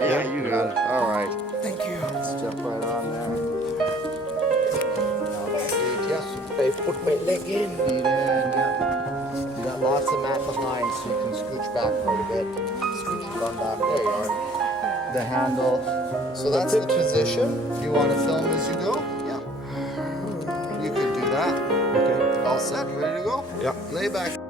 Yeah, you got it. All right. Thank you. Step right on there. Yes, I put my leg in. Feet in, yeah. You got lots of mat behind, so you can scooch back quite a bit. Scooch your bum back. There you are. The handle. So that's the position. Do you want to film as you go? Yeah. You could do that. Okay. All set? You ready to go? Yeah. Lay back.